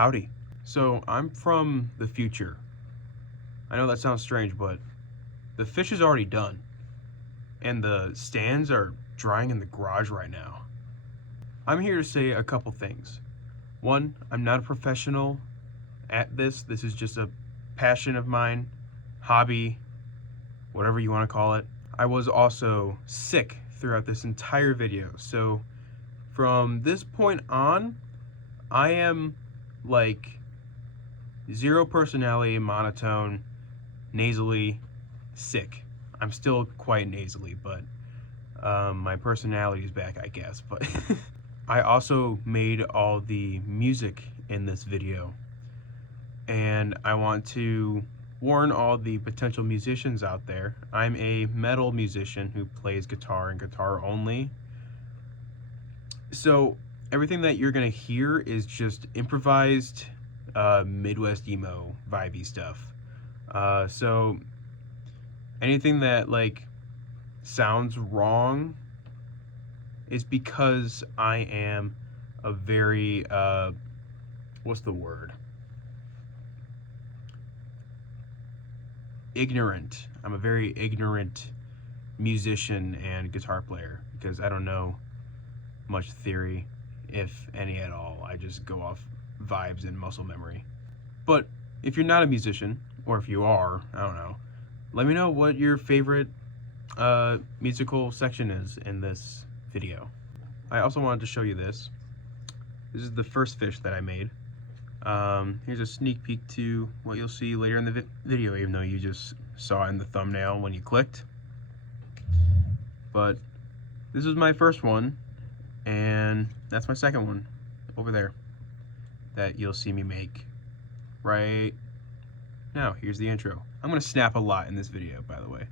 Howdy. So I'm from the future. I know that sounds strange, but the fish is already done, and the stands are drying in the garage right now. I'm here to say a couple things. One, I'm not a professional at this. This is just a passion of mine, hobby, whatever you want to call it. I was also sick throughout this entire video, so from this point on, I am like zero personality, monotone, nasally, sick. I'm still quite nasally, but my personality is back, I guess. But I also made all the music in this video, and I want to warn all the potential musicians out there. I'm a metal musician who plays guitar and guitar only. So everything that you're gonna hear is just improvised Midwest emo vibey stuff. So anything that like sounds wrong is because I am a very what's the word? Ignorant. I'm a very ignorant musician and guitar player because I don't know much theory, if any at all. I just go off vibes and muscle memory. But if you're not a musician, or if you are, I don't know, let me know what your favorite musical section is in this video. I also wanted to show you this. This is the first fish that I made. Here's a sneak peek to what you'll see later in the video, even though you just saw it in the thumbnail when you clicked. But this is my first one, and that's my second one over there that you'll see me make right now. Here's the intro. I'm gonna snap a lot in this video, by the way.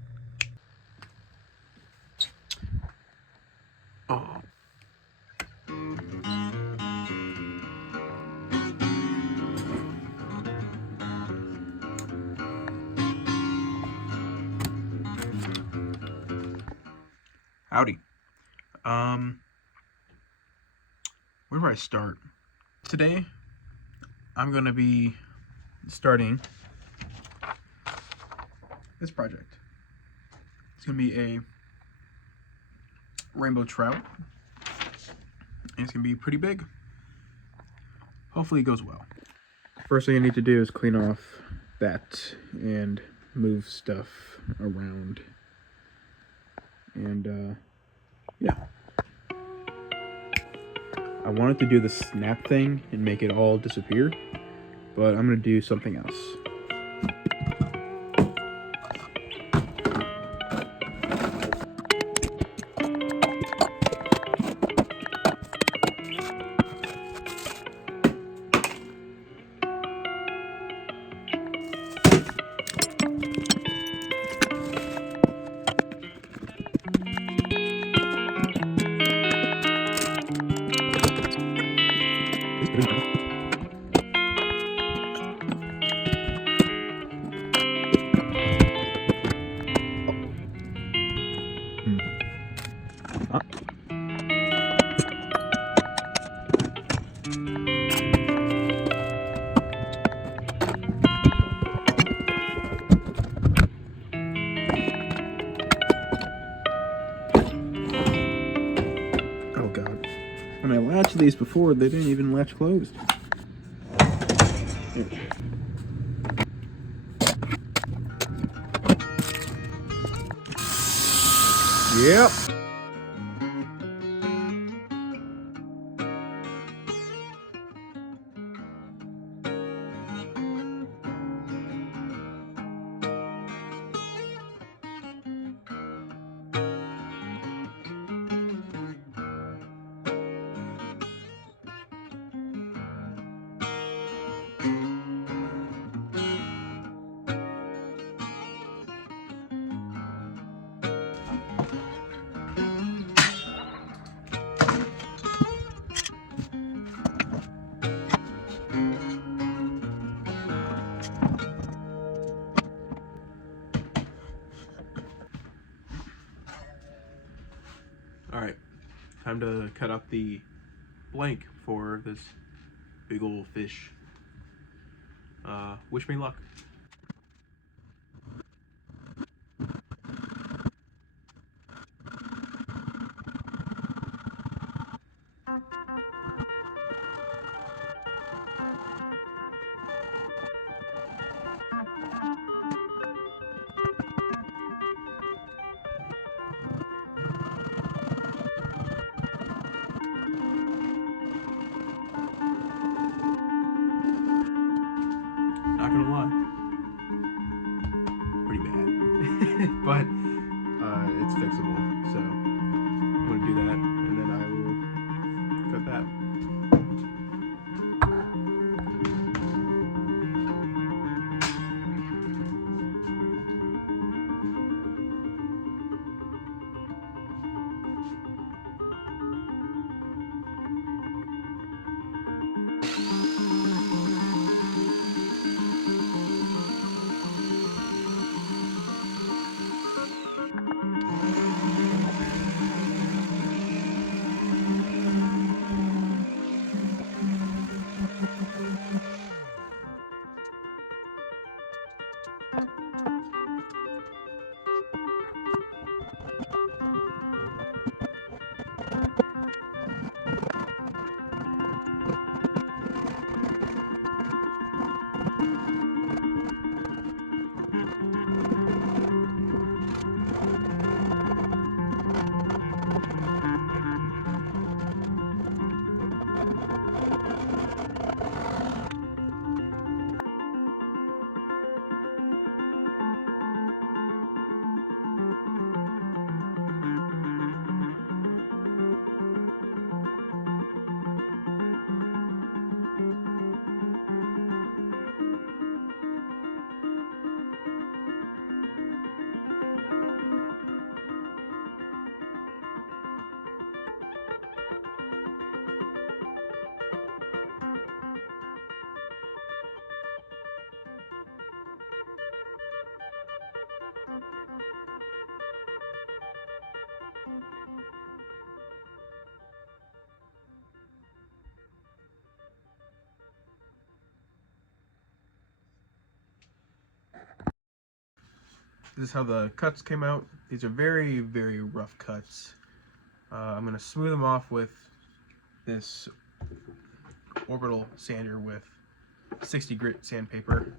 Oh. Howdy. Where do I start? Today, I'm gonna be starting this project. It's gonna be a rainbow trout, and it's gonna be pretty big. Hopefully it goes well. First thing I need to do is clean off that and move stuff around. And yeah. I wanted to do the snap thing and make it all disappear, but I'm gonna do something else. Oh god. When I latched these before, they didn't even latch closed. Here. Yep. Alright, time to cut out the blank for this big old fish. Wish me luck. Not gonna lie, pretty bad, but it's fixable. So I'm gonna do that, and then I will cut that. This is how the cuts came out. These are very, very rough cuts. I'm going to smooth them off with this orbital sander with 60 grit sandpaper.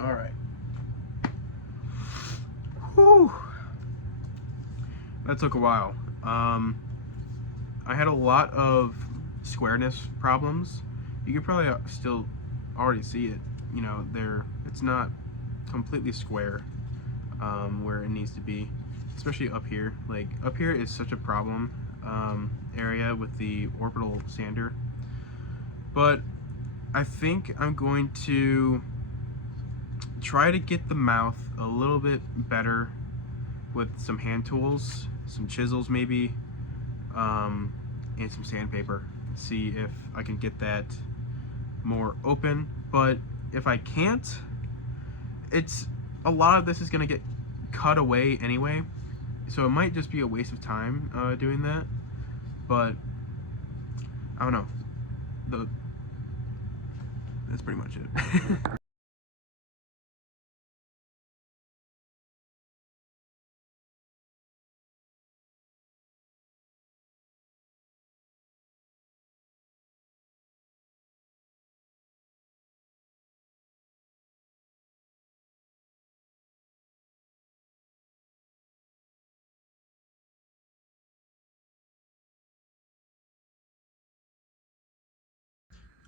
All right. Whew. That took a while. I had a lot of squareness problems. You can probably still already see it. You know, it's not completely square where it needs to be, especially up here. Like up here is such a problem area with the orbital sander. But I think I'm going to try to get the mouth a little bit better with some hand tools, some chisels maybe, and some sandpaper. See if I can get that more open. But if I can't, a lot of this is gonna get cut away anyway, so it might just be a waste of time doing that. But I don't know. That's pretty much it.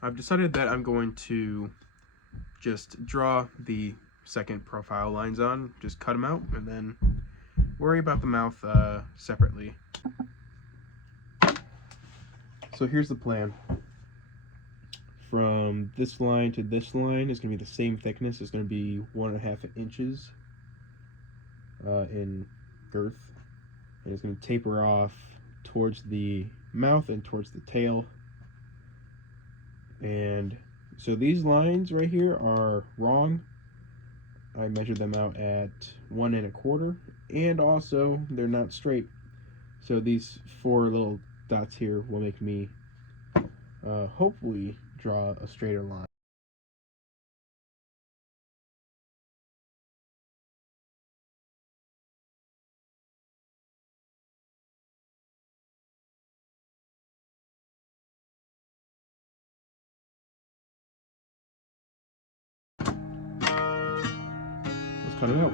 I've decided that I'm going to just draw the second profile lines on, just cut them out, and then worry about the mouth separately. So here's the plan. From this line to this line is going to be the same thickness. It's going to be 1.5 inches. in girth, and it's going to taper off towards the mouth and towards the tail. And so these lines right here are wrong. I measured them out at 1 1/4, and also they're not straight. So these 4 little dots here will make me hopefully draw a straighter line. Let's cut it out.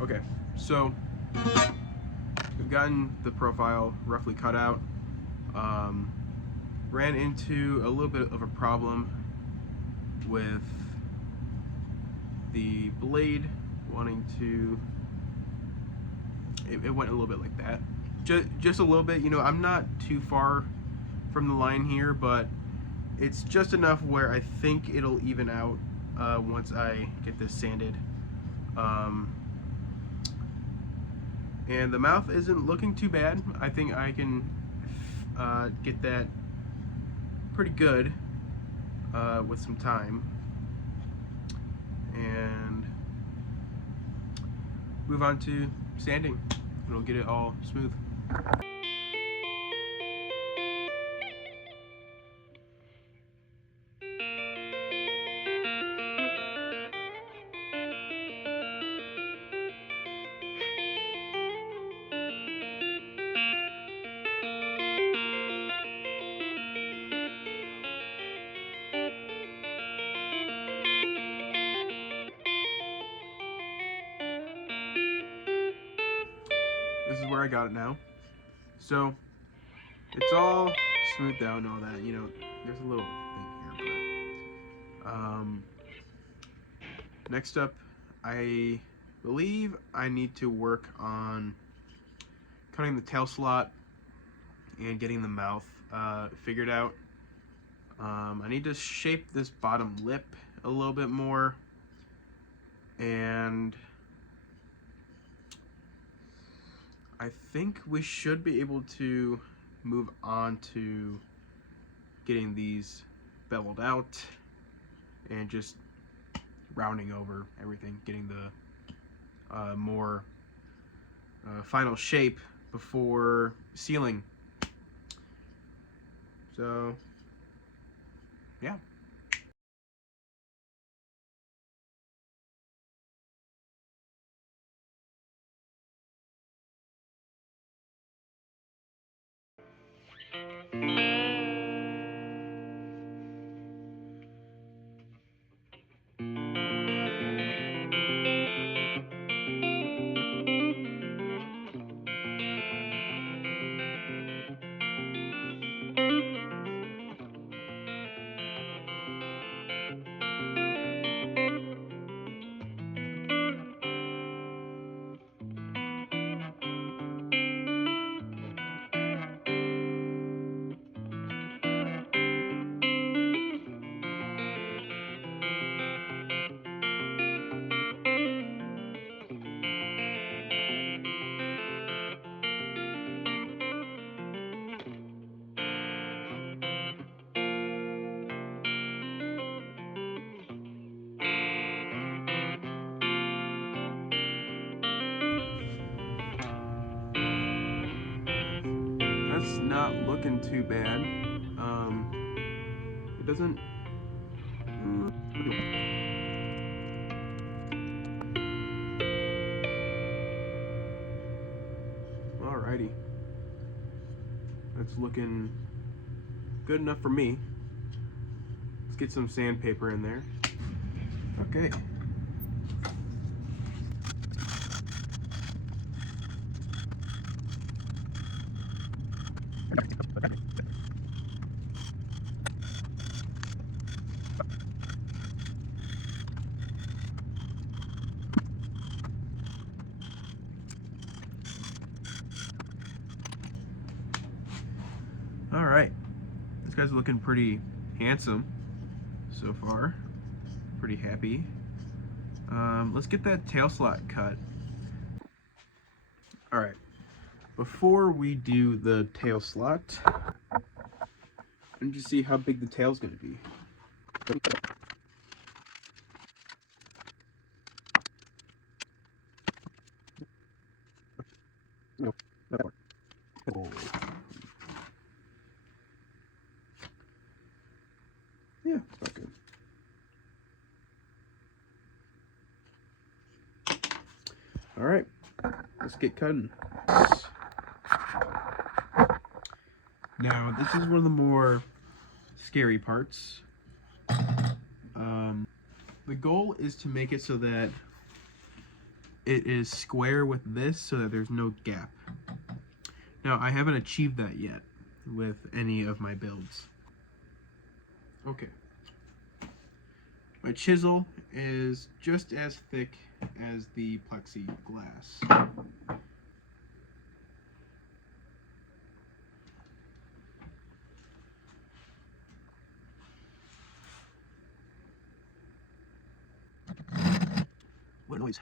Okay, so we've gotten the profile roughly cut out. Ran into a little bit of a problem with the blade wanting to, it went a little bit like that. Just a little bit, you know, I'm not too far from the line here, but it's just enough where I think it'll even out once I get this sanded. And the mouth isn't looking too bad. I think I can get that pretty good with some time, and move on to sanding. It'll get it all smooth. This is where I got it now. So it's all smoothed out and all that. You know, there's a little thing here, but next up, I believe I need to work on cutting the tail slot and getting the mouth figured out. I need to shape this bottom lip a little bit more, and I think we should be able to move on to getting these beveled out and just rounding over everything, getting the more final shape before sealing. So, yeah. That's not looking too bad. It doesn't. Alrighty. That's looking good enough for me. Let's get some sandpaper in there. Okay. All right, this guy's looking pretty handsome so far. Pretty happy. Let's get that tail slot cut. All right, before we do the tail slot, let me just see how big the tail's gonna be. No, that part. Oh. Yeah, it's not good. All right, let's get cutting. Now, this is one of the more scary parts. The goal is to make it so that it is square with this so that there's no gap. Now, I haven't achieved that yet with any of my builds. Okay. My chisel is just as thick as the plexiglass. What noise?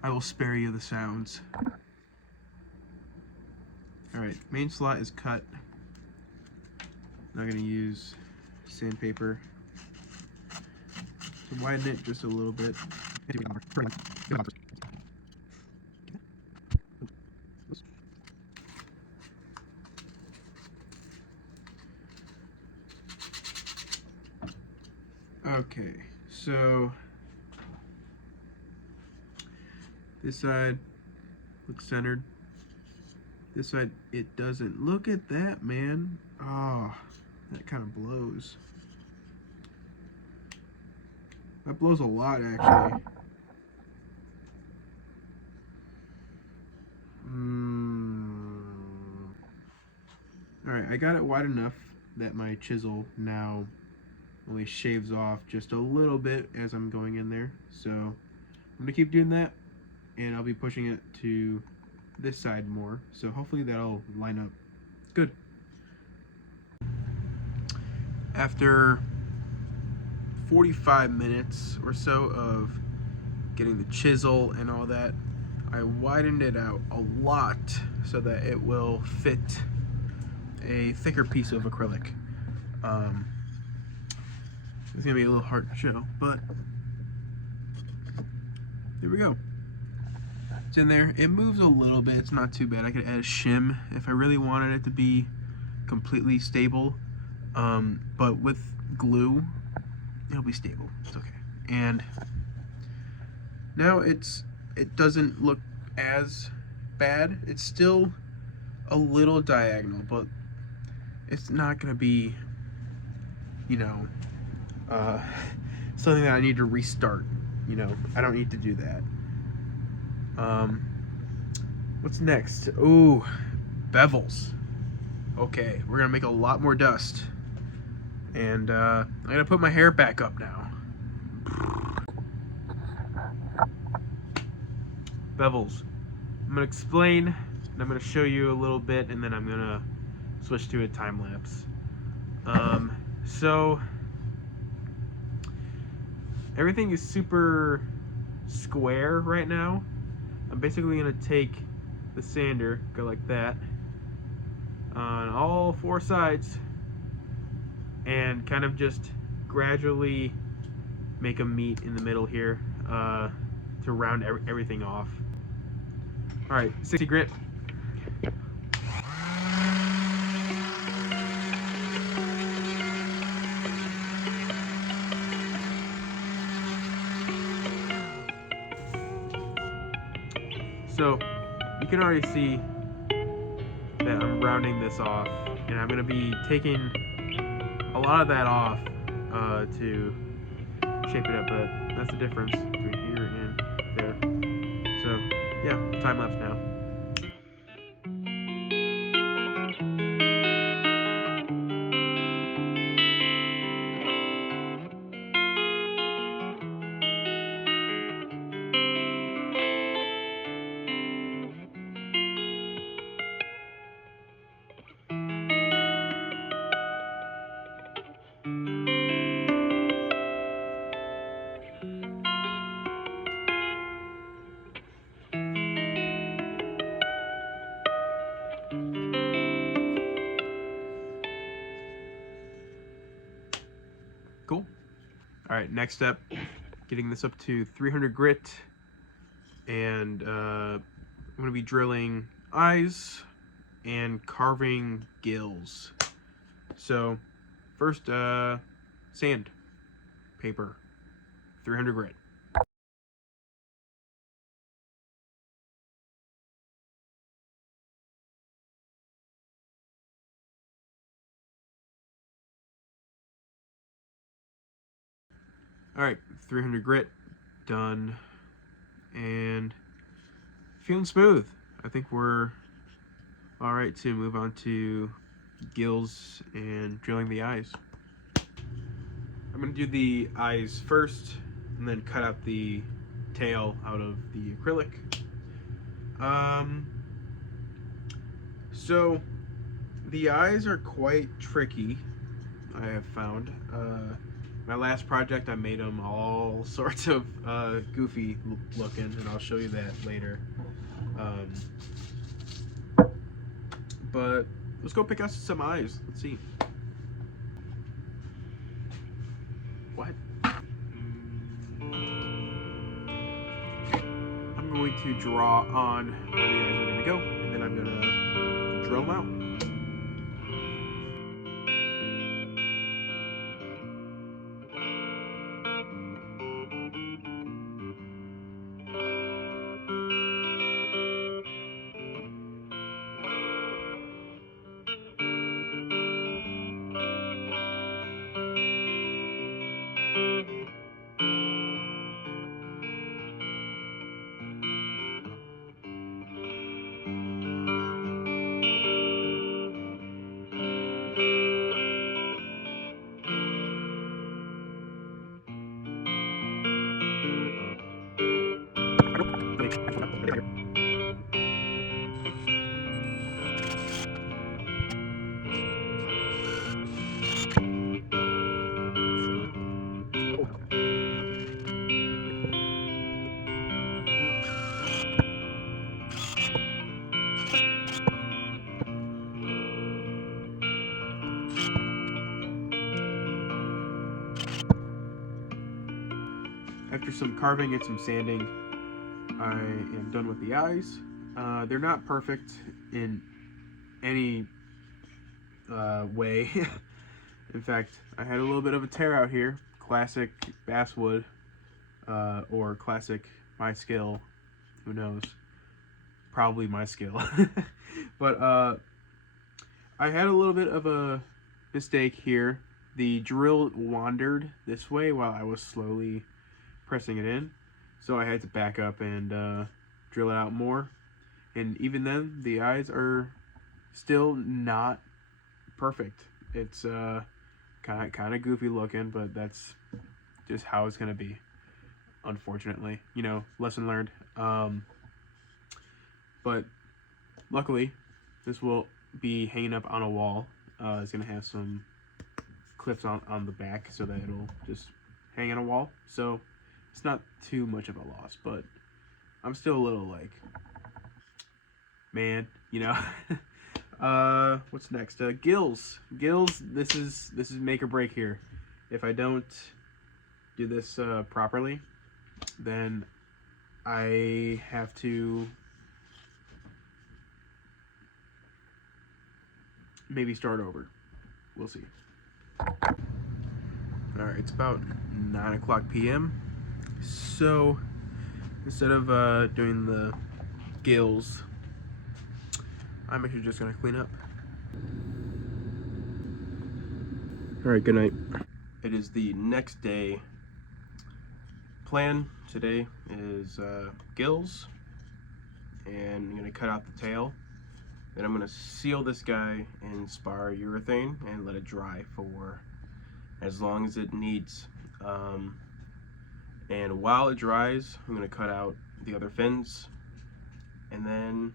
I will spare you the sounds. Alright, main slot is cut. I'm going to use sandpaper to widen it just a little bit. Okay, so this side looks centered. This side, it doesn't. Look at that, man. Oh, that kind of blows. That blows a lot, actually. Alright, I got it wide enough that my chisel now only shaves off just a little bit as I'm going in there. So I'm going to keep doing that, and I'll be pushing it to this side more. So hopefully that'll line up good. After 45 minutes or so of getting the chisel and all that, I widened it out a lot so that it will fit a thicker piece of acrylic. It's gonna be a little hard to show, but there we go. It's in there. It moves a little bit. It's not too bad. I could add a shim if I really wanted it to be completely stable. But with glue, it'll be stable. It's okay. And now it doesn't look as bad. It's still a little diagonal, but it's not gonna be, you know, something that I need to restart. You know, I don't need to do that. What's next? Ooh, bevels. Okay, we're gonna make a lot more dust. And I'm gonna put my hair back up now. Bevels. I'm gonna explain, and I'm gonna show you a little bit, and then I'm gonna switch to a time lapse. So everything is super square right now. I'm basically gonna take the sander, go like that, on all four sides, and kind of just gradually make them meet in the middle here to round everything off. All right, 60 grit. So you can already see that I'm rounding this off, and I'm going to be taking a lot of that off to shape it up, but that's the difference between here and there. So yeah, time lapse now. All right, next step, getting this up to 300 grit, and I'm gonna be drilling eyes and carving gills. So first, sand paper, 300 grit. All right, 300 grit, done, and feeling smooth. I think we're all right to move on to gills and drilling the eyes. I'm gonna do the eyes first and then cut out the tail out of the acrylic. So the eyes are quite tricky, I have found. My last project, I made them all sorts of goofy looking, and I'll show you that later. But let's go pick out some eyes. Let's see. What? I'm going to draw on where the eyes are going to go, and then I'm going to drill them out. After some carving and some sanding, I am done with the eyes. They're not perfect in any way. In fact, I had a little bit of a tear out here. Classic basswood, or classic my skill. Who knows? Probably my skill. But I had a little bit of a mistake here. The drill wandered this way while I was slowly pressing it in, so I had to back up and drill it out more. And even then, the eyes are still not perfect. It's kind of goofy looking, but that's just how it's gonna be, unfortunately. You know, lesson learned. But luckily, this will be hanging up on a wall. It's gonna have some clips on the back so that it'll just hang on a wall. So it's not too much of a loss, but I'm still a little like, man, you know. What's next? Gills. This is make or break here. If I don't do this properly, then I have to maybe start over. We'll see. All right, it's about 9:00 p.m. So instead of doing the gills, I'm actually just gonna clean up. All right, good night. It is the next day. Plan today is gills, and I'm gonna cut out the tail. Then I'm gonna seal this guy in spar urethane and let it dry for as long as it needs. And while it dries, I'm gonna cut out the other fins. And then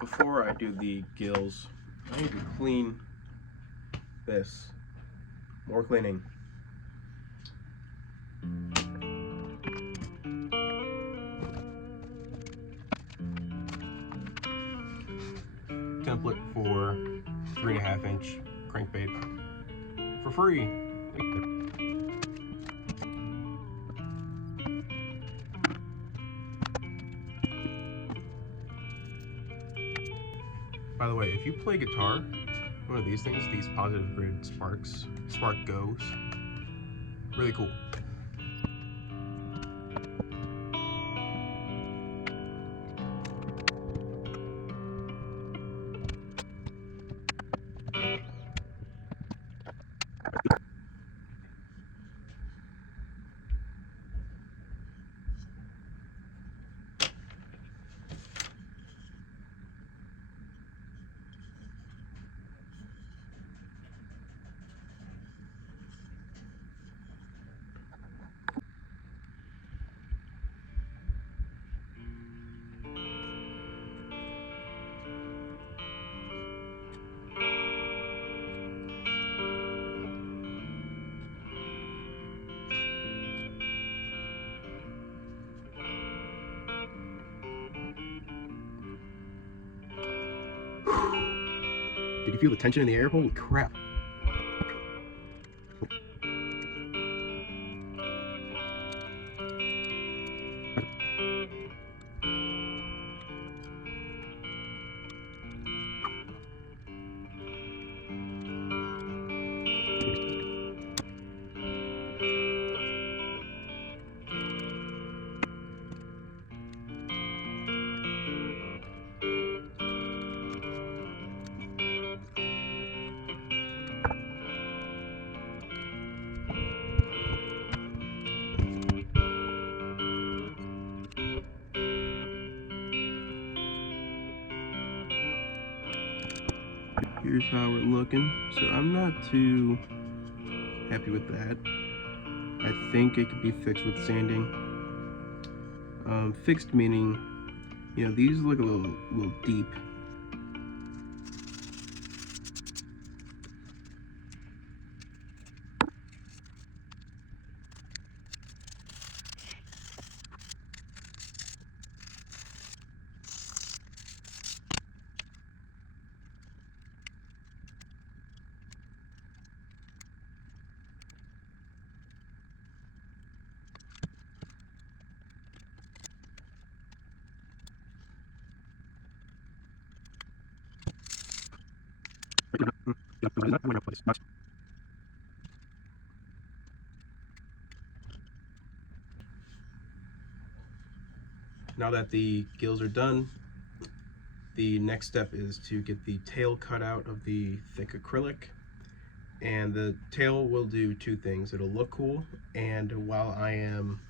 before I do the gills, I need to clean this. More cleaning. Template for 3.5-inch crankbait for free. By the way, if you play guitar, one of these things, these positive grid Spark Goes, really cool. Did you feel the tension in the air? Holy crap. Here's how we're looking. So I'm not too happy with that. I think it could be fixed with sanding. Fixed meaning, you know, these look a little deep. Now that the gills are done, the next step is to get the tail cut out of the thick acrylic. And the tail will do two things. It'll look cool, and while I am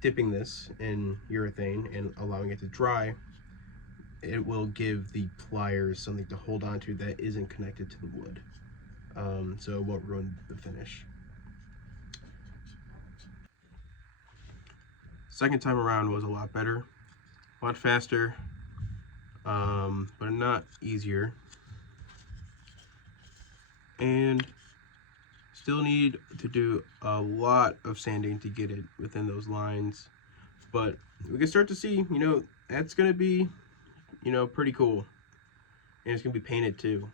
dipping this in urethane and allowing it to dry, it will give the pliers something to hold on to that isn't connected to the wood. So it won't ruin the finish. Second time around was a lot better, a lot faster, but not easier. And still need to do a lot of sanding to get it within those lines, but we can start to see, you know, that's gonna be, you know, pretty cool, and it's gonna be painted too.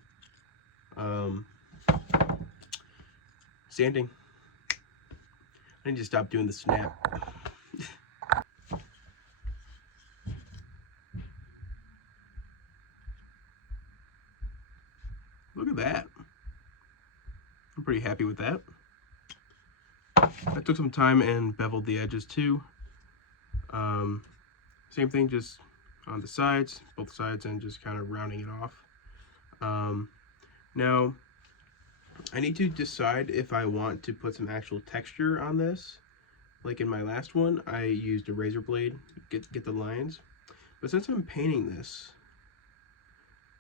Sanding. I need to stop doing the snap. Look at that. I'm pretty happy with that. I took some time and beveled the edges too. Same thing, just on the sides, both sides, and just kind of rounding it off. Now, I need to decide if I want to put some actual texture on this. Like in my last one, I used a razor blade to get the lines. But since I'm painting this,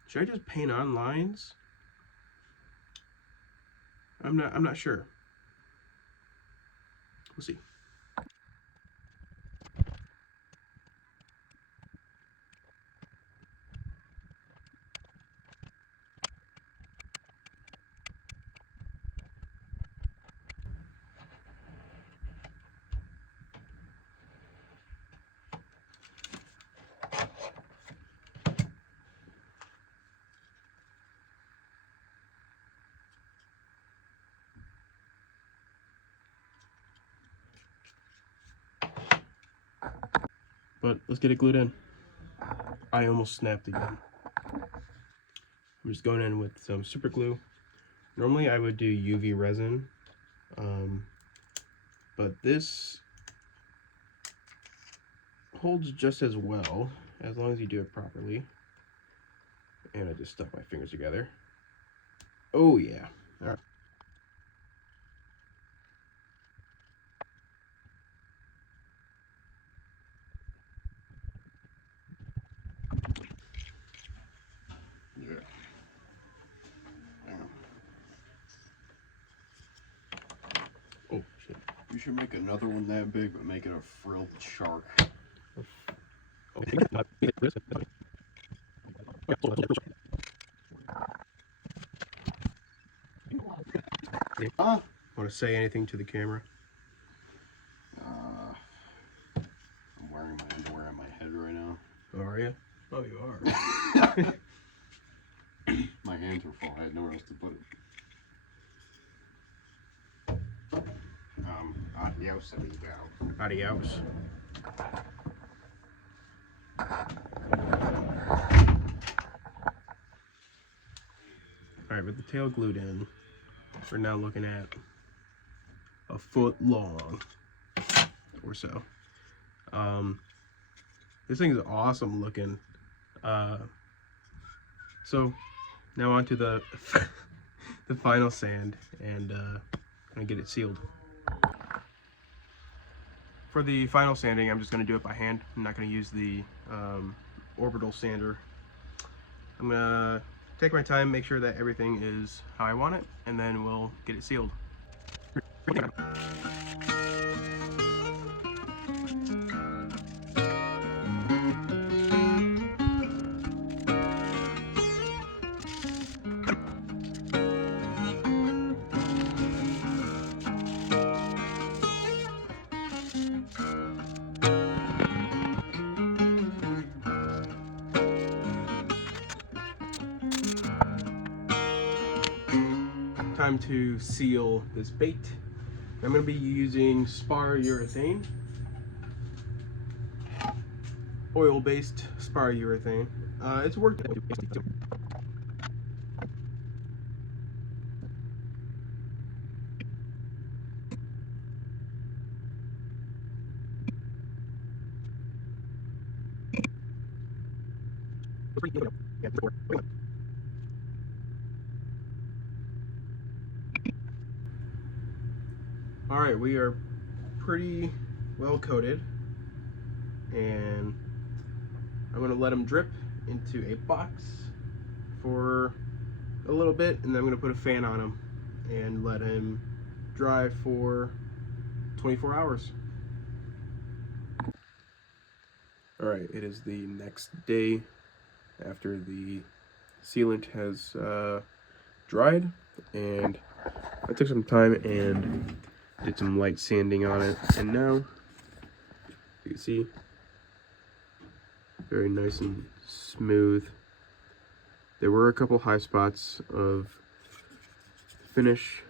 should I just paint on lines? I'm not sure. We'll see. but let's get it glued in. I almost snapped again. I'm just going in with some super glue. Normally I would do UV resin, but this holds just as well as long as you do it properly. And I just stuck my fingers together. Oh yeah. All right. Yeah. Oh shit. You should make another one that big, but make it a frilled shark. Want to say anything to the camera? I'm wearing my underwear on my head right now. Oh, are you? Oh, you are. My hands are full. I had nowhere else to put it. Adios, amigo. Adios. Alright, with the tail glued in, we're now looking at a foot long or so. This thing is awesome looking. So now onto the the final sand, and I'm gonna get it sealed. For the final sanding, I'm just gonna do it by hand. I'm not gonna use the orbital sander. I'm gonna take my time, make sure that everything is how I want it, and then we'll get it sealed. Time to seal this bait. I'm going to be using spar urethane, oil-based spar urethane. It's worked. All right, we are pretty well coated, and I'm going to let them drip into a box for a little bit, and then I'm going to put a fan on them and let him dry for 24 hours. All right, it is the next day after the sealant has dried, and I took some time and did some light sanding on it, and now you can see very nice and smooth. There were a couple high spots of finish,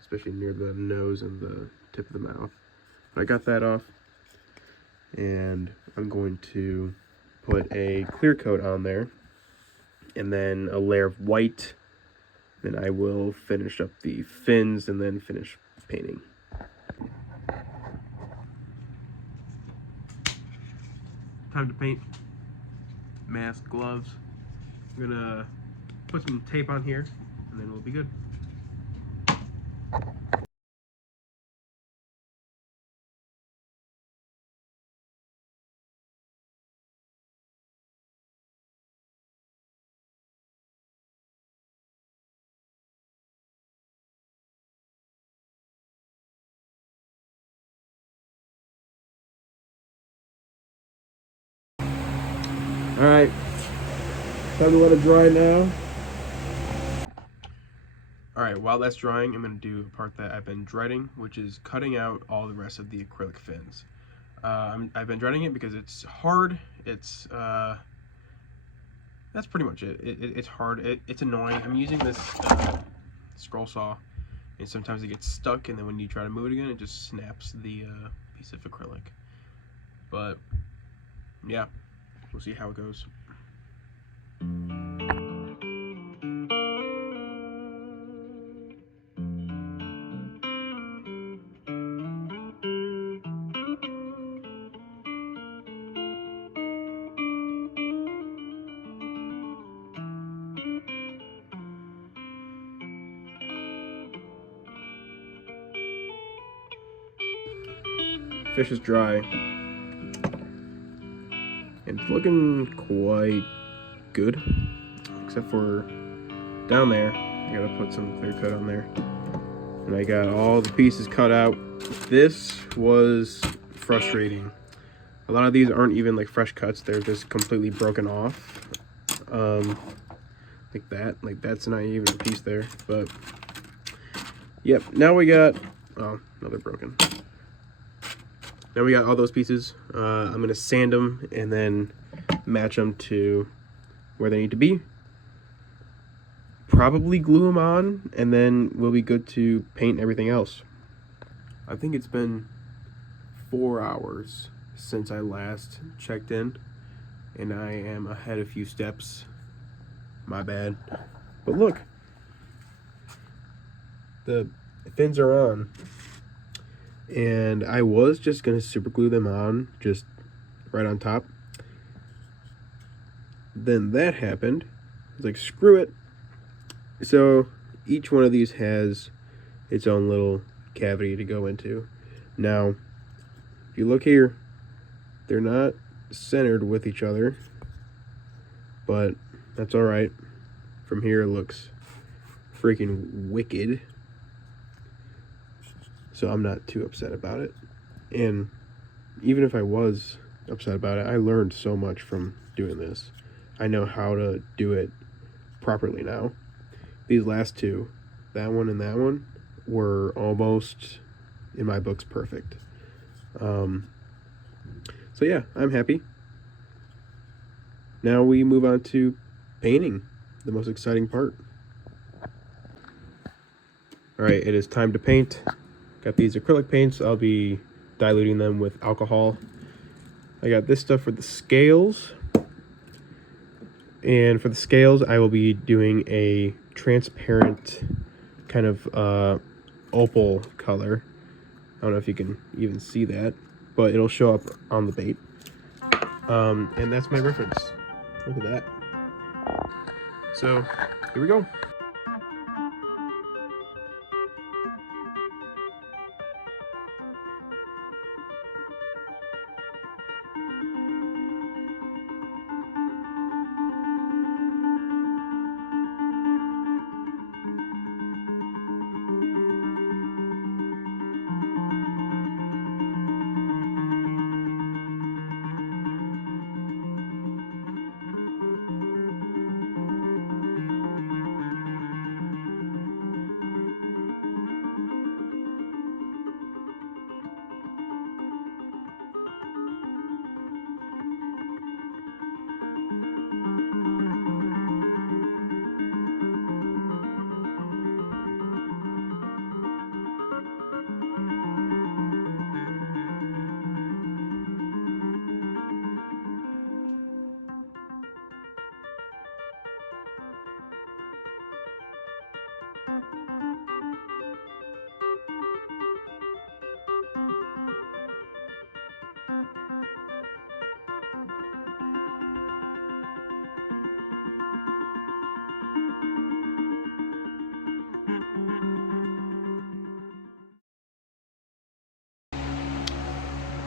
especially near the nose and the tip of the mouth. But I got that off, and I'm going to put a clear coat on there and then a layer of white. Then I will finish up the fins and then finish painting. Time to paint. Mask, gloves. I'm gonna put some tape on here and then we'll be good. All right, time to let it dry now. All right, while that's drying, I'm gonna do a part that I've been dreading, which is cutting out all the rest of the acrylic fins. I've been dreading it because it's hard. It's that's pretty much it. It's hard. It's annoying. I'm using this scroll saw, and sometimes it gets stuck, and then when you try to move it again, it just snaps the piece of acrylic. But yeah, we'll see how it goes. Fish is dry, and it's looking quite good, except for down there. I gotta put some clear coat on there, and I got all the pieces cut out. This was frustrating. A lot of these aren't even like fresh cuts, they're just completely broken off, like that. Like that's not even a piece there, but yep. Now we got, oh no, they're broken. Now we got all those pieces. I'm gonna sand them and then match them to where they need to be. Probably glue them on, and then we'll be good to paint everything else. I think it's been 4 hours since I last checked in, and I am ahead a few steps. My bad. But look, the fins are on. And I was just gonna super glue them on, just right on top. Then that happened. I was like, screw it. So each one of these has its own little cavity to go into. Now, if you look here, they're not centered with each other, but that's all right. From here, it looks freaking wicked. So I'm not too upset about it. And even if I was upset about it, I learned so much from doing this. I know how to do it properly now. These last two, that one and that one, were almost, in my books, perfect. So yeah, I'm happy. Now we move on to painting, the most exciting part. All right, it is time to paint. Got these acrylic paints. I'll be diluting them with alcohol. I got this stuff for the scales. And for the scales, I will be doing a transparent kind of opal color. I don't know if you can even see that, but it'll show up on the bait. And that's my reference. Look at that. So, here we go.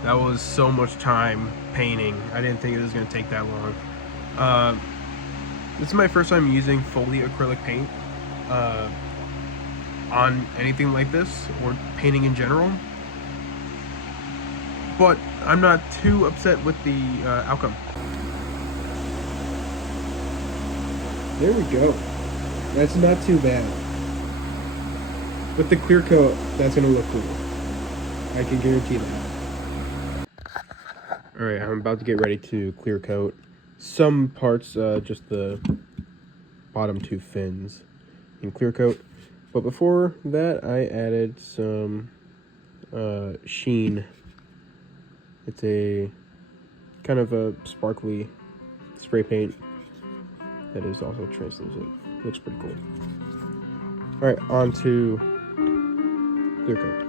That was so much time painting. I didn't think it was going to take that long. This is my first time using fully acrylic paint on anything like this, or painting in general. But I'm not too upset with the outcome. There we go. That's not too bad. With the clear coat, that's going to look cool. I can guarantee that. Alright, I'm about to get ready to clear coat some parts, just the bottom two fins in clear coat. But before that, I added some sheen. It's a kind of a sparkly spray paint that is also translucent. Looks pretty cool. All right, on to clear coat.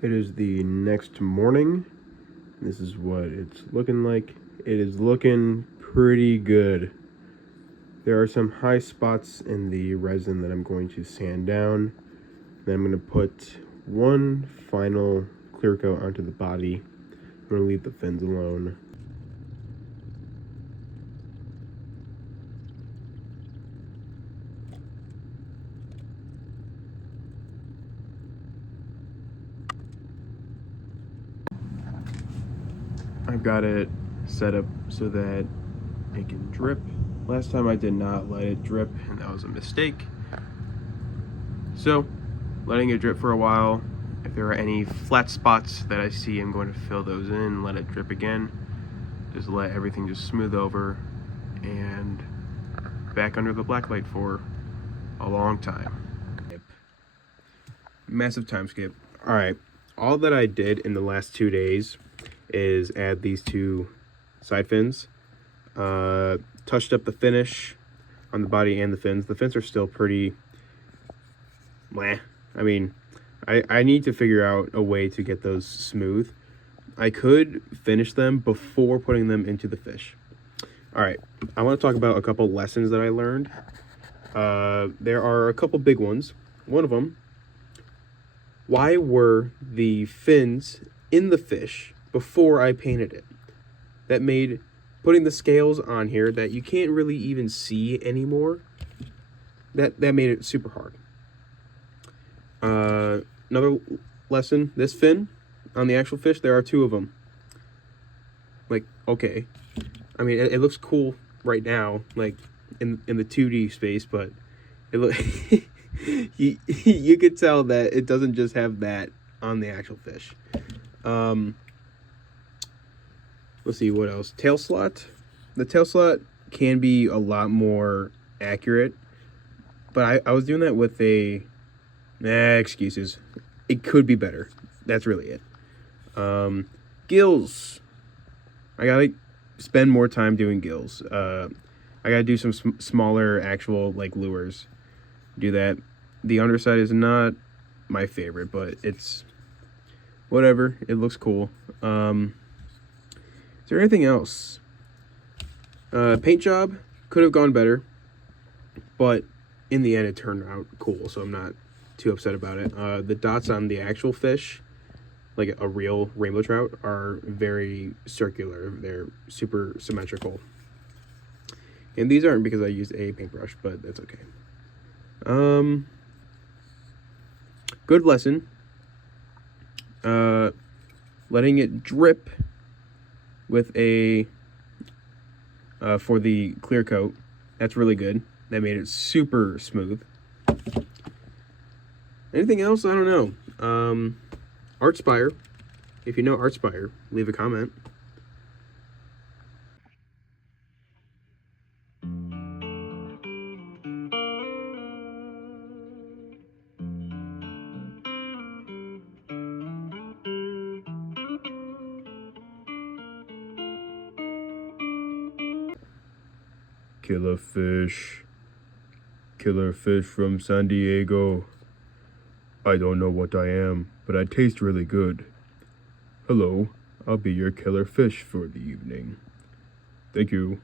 It is the next morning. This is what it's looking like. It is looking pretty good. There are some high spots in the resin that I'm going to sand down. Then I'm going to put one final clear coat onto the body. I'm going to leave the fins alone. I've got it set up so that it can drip. Last time I did not let it drip, and that was a mistake. So, letting it drip for a while. If there are any flat spots that I see, I'm going to fill those in, let it drip again. Just let everything just smooth over, and back under the blacklight for a long time. Massive time skip. All right, all that I did in the last 2 days is add these two side fins. Touched up the finish on the body and the fins. The fins are still pretty meh. I mean, I need to figure out a way to get those smooth. I could finish them before putting them into the fish. All right, I want to talk about a couple lessons that I learned. There are a couple big ones. One of them, why were the fins in the fish before I painted it? That made putting the scales on here that you can't really even see anymore, that made it super hard. Another lesson, this fin on the actual fish, there are two of them. Like, okay, I mean, it looks cool right now, like in the 2D space, but it look you could tell that it doesn't just have that on the actual fish. Let's see what else. Tail slot. The tail slot can be a lot more accurate, but I was doing that with a excuses. It could be better. That's really it. Gills. I gotta spend more time doing gills. I gotta do some smaller actual like lures. Do that. The underside is not my favorite, but it's whatever. It looks cool. Is there anything else? Paint job could have gone better, but in the end it turned out cool, so I'm not too upset about it. The dots on the actual fish, like a real rainbow trout, are very circular. They're super symmetrical. And these aren't because I used a paintbrush, but that's okay. Good lesson. Letting it drip with a for the clear coat, that's really good. That made it super smooth. Anything else? I don't know. Artspire. If you know Artspire, leave a comment. Killer fish. Killer fish from San Diego. I don't know what I am, but I taste really good. Hello, I'll be your killer fish for the evening. Thank you.